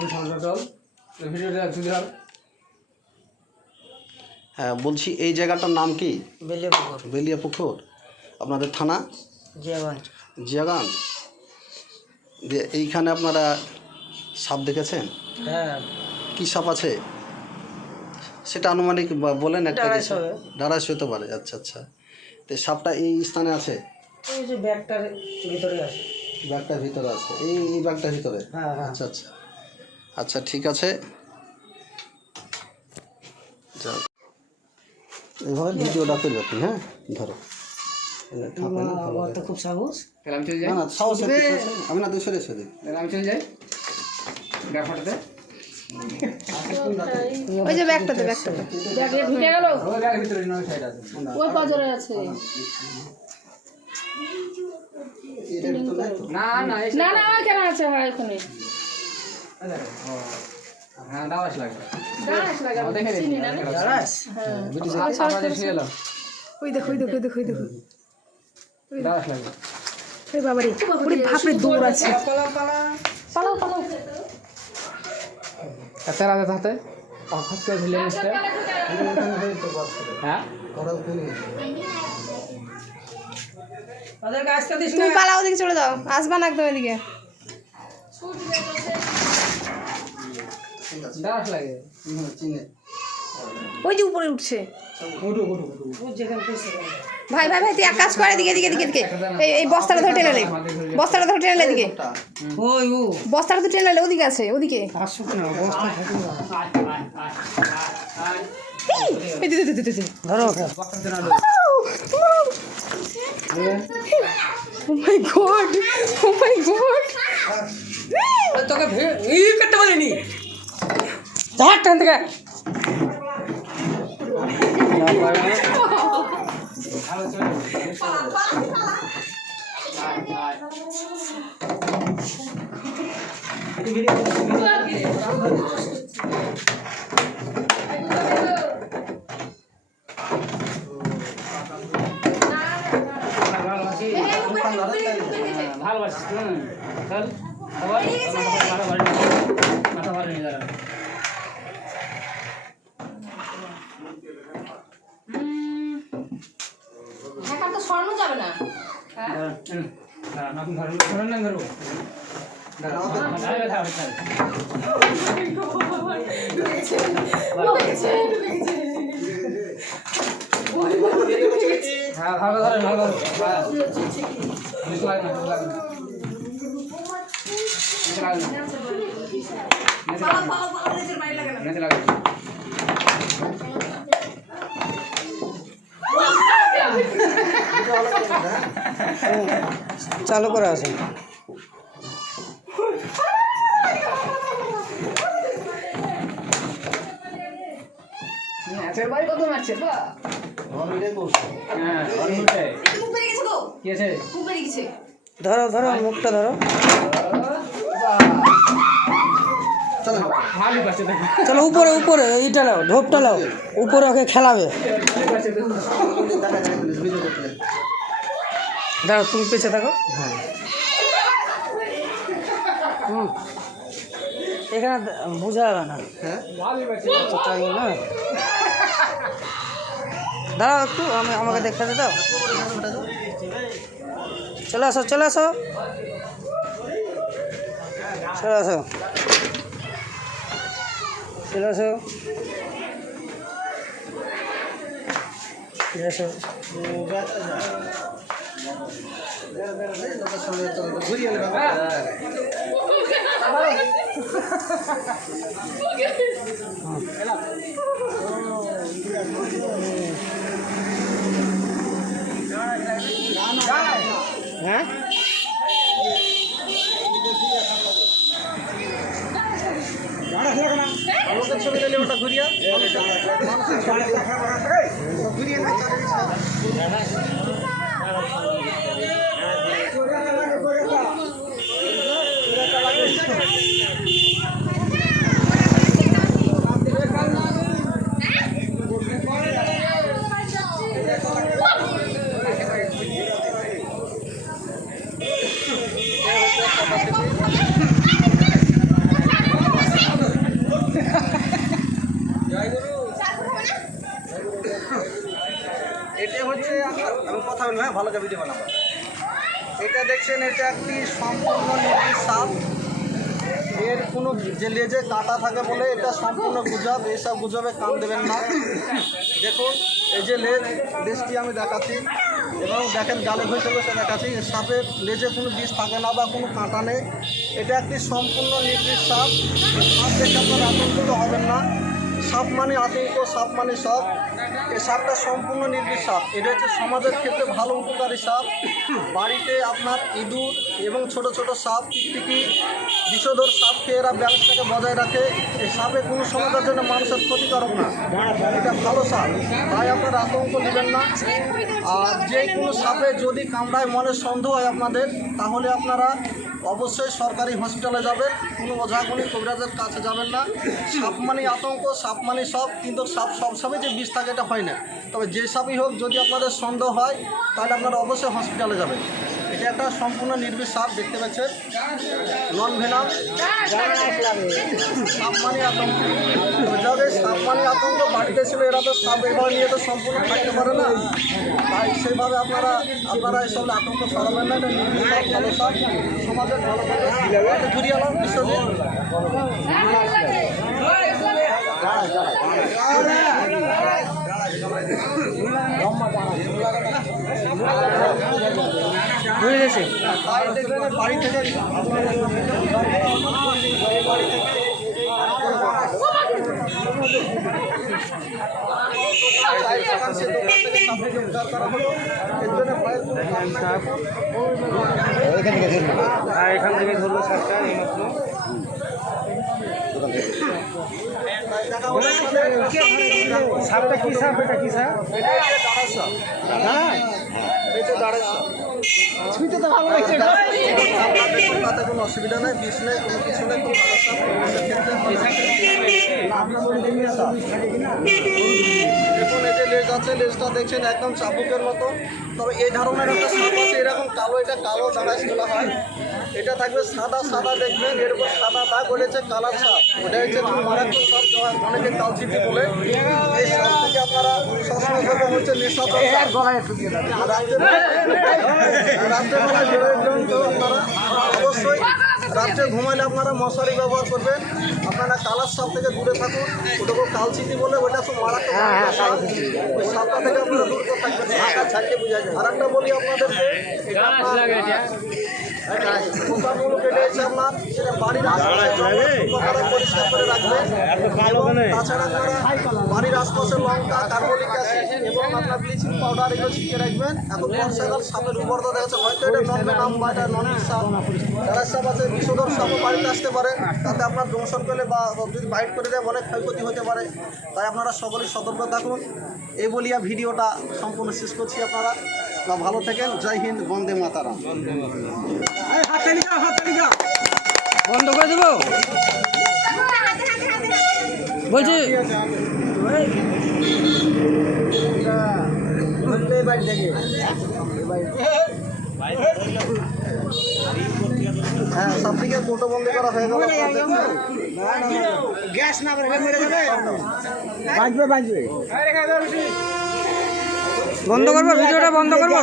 ভিডিওটা হ্যাঁ বলছি এই জায়গাটার নাম কি? বেলিয়াপুকুর। বেলিয়া পুকুর আপনাদের থানা? জিয়াগঞ্জ। জিয়াগান দিয়ে এইখানে আপনারা সাপ দেখেছেন? হ্যাঁ। কি সাপ আছে? সেটা আনুমানিক বা- বলেন একটা ডারাস হতে পারে আচ্ছা আচ্ছা। তো সাপটা এই স্থানে আছে? এই যে ব্যাগটার ভিতরে আছে। ব্যাগটার ভিতরে আছে। এই এই ব্যাগটার ভিতরে? হ্যাঁ হ্যাঁ। আচ্ছা আচ্ছা। আচ্ছা ঠিক আছে। যাক। এইভাবে ভিডিওটা করবে তুমি হ্যাঁ? ধরো। খুব সাহস। তাহলে আমি চলে না। আমি না আমি চলে যাই। গা ফাটাতে ওই যে ব্যাগটাতে ব্যাগটাতে। ব্যাগে ঢুকে গেল। ওই ব্যাগের ভিতরে নয় সাইড আছে। ওই পাজরে আছে। এটার ভিতরে নাই তো? না না না না কেন আছে হয় এখানে হ্যাঁ চিনি না ওই দেখো ওই দেখো ওই দেখো ওই দেখো। লাগবে ওই ওরে এত রাতে থাকতে করে হ্যাঁ? দিস তুমি পালাও চলে যাও। আসবা না একদম এদিকে। দাওয়াস লাগে। চিনে। ওই যে উপরে উঠছে। ভাই ভাই ভাই তুই এক কাজ করে দিকে দিকে দিকে দিকে এই এই বস্তাটা ধরে টেনে নে। বস্তাটা ধরে টেনে নে দিকে ওই ও। বস্তাটা তো টেনে নে ওদিকে আছে ওদিকে। আসুক না ধরো ও মাই গড ও মাই গড। তোকে ভে- ই করতে বলিনি। ধর টান থেকে ভালোবাসিস হুম চল আবার মাথা ভালো মাথা ভালো নিয়ে দাঁড়া এখন তো সরানো যাবে না দাঁড়া, ব্যথা হবে, দাঁড়া। হ্যাঁ, ভালো করে ভালো। হ্যাঁ। লাগে না, লাগে না। নিচে লাগে না। নিচে লাগে না। চালু করে আছে। হ্যাঁ আছে? ধরো ধরো মুখটা ধরো। চলো। উপরে উপরে এইটা লাও ঢোপটা লাও উপরে ওকে খেলাবে ভালো পাচ্ছে দেখো দেখা যায় ভিডিও করতে দাঁড়াও তুমি পেছে থাকো। হ্যাঁ। হুম। এখানে বোঝা যাবে না। হ্যাঁ? না? দাঁড়াও একটু আমি আমাকে দেখাতে দাও। চলে আসো চলে আসো। চলে আসো। চলে আসো। চলে আসো। হ্যাঁ? ছবি দিলে ওটা ঘুরিয়ে ঘুরিয়ে Thank you. ভালো করে ভিডিও বানাবো এটা দেখছেন, এটা একটি সম্পূর্ণ নির্দিষ্ট সাপ। এর কোনো যে লেজে কাটা থাকে বলে এটা সম্পূর্ণ গুজব এইসব গুজবে কান দেবেন না। দেখুন, এই যে লেজ, লেজটি আমি দেখাচ্ছি। এবং দেখেন, গালে ঘষে ঘষে দেখাচ্ছি সাপের লেজে কোনো বিষ থাকে না বা কোনো কাঁটা নেই। এটা একটি সম্পূর্ণ নির্দিষ্ট সাপ। সাপ দেখে আপনারা আতঙ্কিত হবেন না। সাপ মানে আতঙ্ক, সাপ মানে সাপ। এই সাপটা সম্পূর্ণ নির্দিষ্ট সাপ। এটা হচ্ছে সমাজের ক্ষেত্রে ভালো উপকারী সাপ। বাড়িতে আপনার ইঁদুর এবং ছোট ছোট সাপ টিকটিকি বিষধর সাপকে এরা ব্যবসাকে বজায় রাখে। এই সাপে কোনো সমাজের জন্য মানুষের ক্ষতিকারক না। এটা ভালো সাপ। তাই আপনারা আতঙ্ক নেবেন না। আর যে কোনো সাপে যদি কামড়ায় মনে সন্দেহ হয় আপনাদের, তাহলে আপনারা অবশ্যই সরকারি হসপিটালে যাবেন, কোনো ওঝাগুনি কবিরাজের কাছে যাবেন না। সাপ মানে আতঙ্ক সাপ মানে সব কিন্তু সাপ সবসময় যে বিষ থাকে এটা হয় না। তবে যে সাপই হোক, যদি আপনাদের সন্দেহ হয়, তাহলে আপনারা অবশ্যই হসপিটালে যাবেন। এটা একটা সম্পূর্ণ নির্বিষ সাপ দেখতে পাচ্ছেন। নন ভেনাম সাপ মানে আতঙ্ক। যাদের সাপ মানে আতঙ্ক বাড়িতে ছিল এরা তো সাপ এভাবে নিয়ে তো সম্পূর্ণ থাকতে পারে না। তাই সেইভাবে আপনারা আপনারা এসব আতঙ্ক ছড়াবেন না। এটা নির্বিষ সাপ ভালো সাপ। সমাজের ভালো করবে ঘুরিয়ে আলাম বিশ্বজিৎ। আর এখান থেকে ধরলো সাতটা এইমাত্র সাপটা সাপ এটা সাপ তাতে কোনো অসুবিধা দেখুন লেজ আছে লেজটা দেখছেন একদম চাবুকের মতো তবে এই ধরনের একটা সাপ আছে এরকম কালো, এটা কালো দাঁড়াইশ বলা হয়। এটা থাকবে সাদা সাদা দেখবেন এর উপর সাদা দাগ উঠেছে কালার সাপ ওটা হচ্ছে মারাত্মক সাপ অনেকে কালচিটি বলে। এই সাপ থেকে আপনারা সবসময় হচ্ছে রাত্রেবেলায় তো আপনারা। অবশ্যই রাত্রে ঘুমাইলে আপনারা মশারি ব্যবহার করবেন। আপনারা কালার সাপ থেকে দূরে থাকুন। ওটাকে কালচিতি বলে ওটা খুব মারাত্মক ওই সাপটা থেকে আপনারা দূর করে থাকবেন। ঢাকা ছাড়িয়ে বোঝা যায়। আর একটা বলি আপনাদেরকে। আপনার বাড়ির পরিষ্কার করে রাখবেন তাছাড়া আপনারা বাড়ির এবং ব্লিচিং পাউডার রাখবেন সাপের এটা এটা নন সাপ আছে বাড়িতে আসতে পারে তাতে আপনার করলে বা যদি বাইট করে দেয় অনেক ক্ষয়ক্ষতি হতে পারে তাই আপনারা সতর্ক থাকুন এই বলিয়া ভিডিওটা সম্পূর্ণ শেষ করছি আপনারা। বা ভালো থাকেন। জয় হিন্দ, বন্দে মাতারাম। বন্ধ করে দেবো? বলছি হ্যাঁ সব থেকে ফটো বন্দি করা হয়ে গেল। গ্যাস না মেরে যাবে বাঁচবে বাঁচবে বন্ধ করব? ভিডিওটা বন্ধ করব?